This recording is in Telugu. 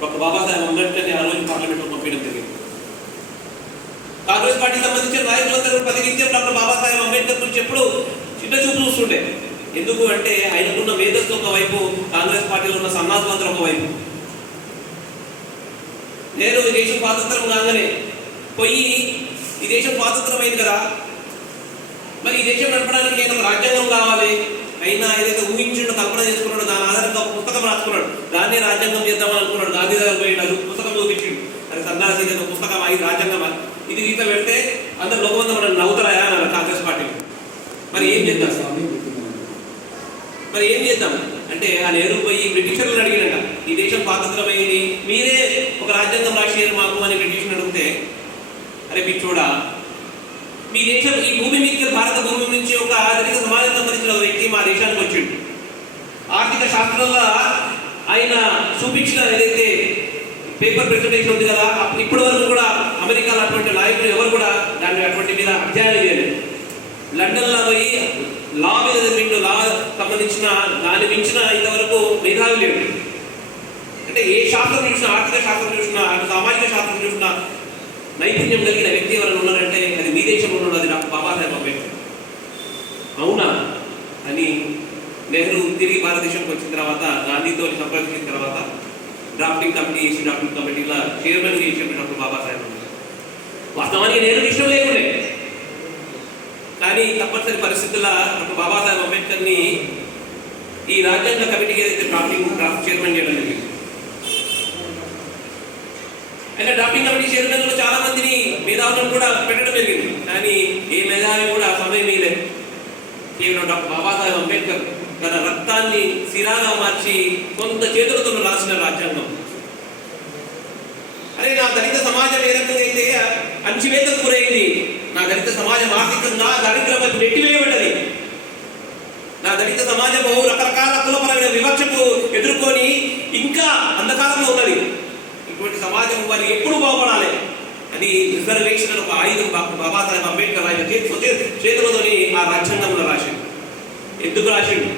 డాక్టర్ బాబాసాహెబ్ అంబేద్కర్ని ఆ రోజు పార్లమెంట్లో పంపించడం జరిగింది. కాంగ్రెస్ పార్టీకి సంబంధించిన నాయకులందరూ ప్రతినిత్యం డాక్టర్ బాబాసాహెబ్ అంబేద్కర్ గురించి ఎప్పుడు చిన్న చూపు చూస్తుండే. ఎందుకు అంటే ఆయనకున్న మేధస్సు ఒకవైపు, కాంగ్రెస్ పార్టీలో ఉన్న సన్నాసులందరూ ఒకవైపు. నేను ఈ దేశం స్వాతంత్రం కాగానే పోయి ఈ దేశం స్వాతంత్రం అయింది కదా, మరి ఈ దేశం నడపడానికి నేను రాజ్యాంగం కావాలి. అయినా ఏదైతే ఊహించిండో, కల్పన చేసుకున్నాడో దాని ఆధారంగా ఒక పుస్తకం రాసుకున్నాడు. దాన్నే రాజ్యాంగం చేద్దామని అనుకున్నాడు. గాంధీ దగ్గర పోయినాడు, పుస్తకం చూపించిండు. అది సన్నాసి పుస్తకం అయి రాజ్యాంగం ఇది గీత పెడితే అందరు లోకమంతా మనం నవ్వుతారా అన్నారు కాంగ్రెస్ పార్టీ. మరి ఏం చేద్దాం అంటే ఆ నెహ్రూ పోయి బ్రిటిషర్లను అడిగినట, ఈ దేశం స్వాతంత్రమైంది, మీరే ఒక రాజ్యాంగం రాసేయారు మాకు అని బ్రిటిష్ అడిగితే, అరే పిచ్చోడా, మీ దేశం ఈ భూమి మీదకి, భారత భూమి నుంచి ఒక దళిత సమాజం సంబంధించిన వ్యక్తి మా దేశానికి వచ్చిండు. ఆర్థిక శాస్త్రంలో ఆయన చూపించిన ఏదైతే పేపర్ ప్రెజెంటేషన్ ఉంది కదా, ఇప్పటి వరకు కూడా అమెరికాలో అటువంటి నాయకులు ఎవరు కూడా దాని అటువంటి మీద అధ్యయనం చేయలేదు. లండన్లో పోయి లా మీద చదివిండు, లా సంబంధించిన దాన్ని మించిన ఇంతవరకు మేధావి లేడు. అంటే ఏ శాస్త్రం చూసినా, ఆర్థిక శాస్త్రం చూసినా, అటు సామాజిక శాస్త్రం చూసినా నైపుణ్యం కలిగిన వ్యక్తి ఎవరైనా ఉన్నారంటే అది మీ దేశంలో ఉన్నాడు, అది డాక్టర్ బాబాసాహెబ్ అంబేద్కర్. అవునా అని నెహ్రూ తిరిగి భారతదేశంకి వచ్చిన తర్వాత గాంధీతో సంప్రదించిన తర్వాత డ్రాఫ్టింగ్ కమిటీ చేసి, డ్రాఫ్టింగ్ కమిటీలో చైర్మన్ చేసి డాక్టర్ బాబాసాహెబ్ అంబేద్కర్. వాస్తవానికి నెహ్రూ ఇష్టం లేకుండే, కానీ తప్పనిసరి పరిస్థితుల్లో డాక్టర్ బాబాసాహెబ్ అంబేద్కర్ని ఈ రాజ్యాంగ కమిటీకి ఏదైతే డ్రాఫ్ట్ చైర్మన్ చేయడం జరిగింది. అయితే డ్రాఫ్టింగ్ కమిటీ చైర్మన్లో చాలా మందిని మేధావులను కూడా పెట్టడం జరిగింది. కానీ ఏ మేధావి కూడా సమయం ఇవ్వలేదు. కేవలం డాక్టర్ బాబాసాహెబ్ అంబేద్కర్ తన రక్తాన్ని సిరాగా మార్చి కొంత చేతులతో రాసిన రాజ్యాంగం. అరే నా దళిత సమాజం ఏ రకంగా అయితే అణచివేతకు గురైంది, నా దళిత సమాజం ఆర్థికంగా దరిద్రమై నెట్టివేయబడ్డది, నా దళిత సమాజము రకరకాల కులపరమైన వివక్షకు ఎదుర్కొని ఇంకా అంధకారంలో ఉన్నది. ఇటువంటి సమాజం వారు ఎప్పుడు బాగుపడాలి అని రిజర్వేషన్ ఒక ఆయుధం డాక్టర్ బాబాసాహెబ్ అంబేద్కర్ ఆయన చేతులతోని ఆ రాజ్యాంగంలో రాసిండు. ఎందుకు రాసిండు?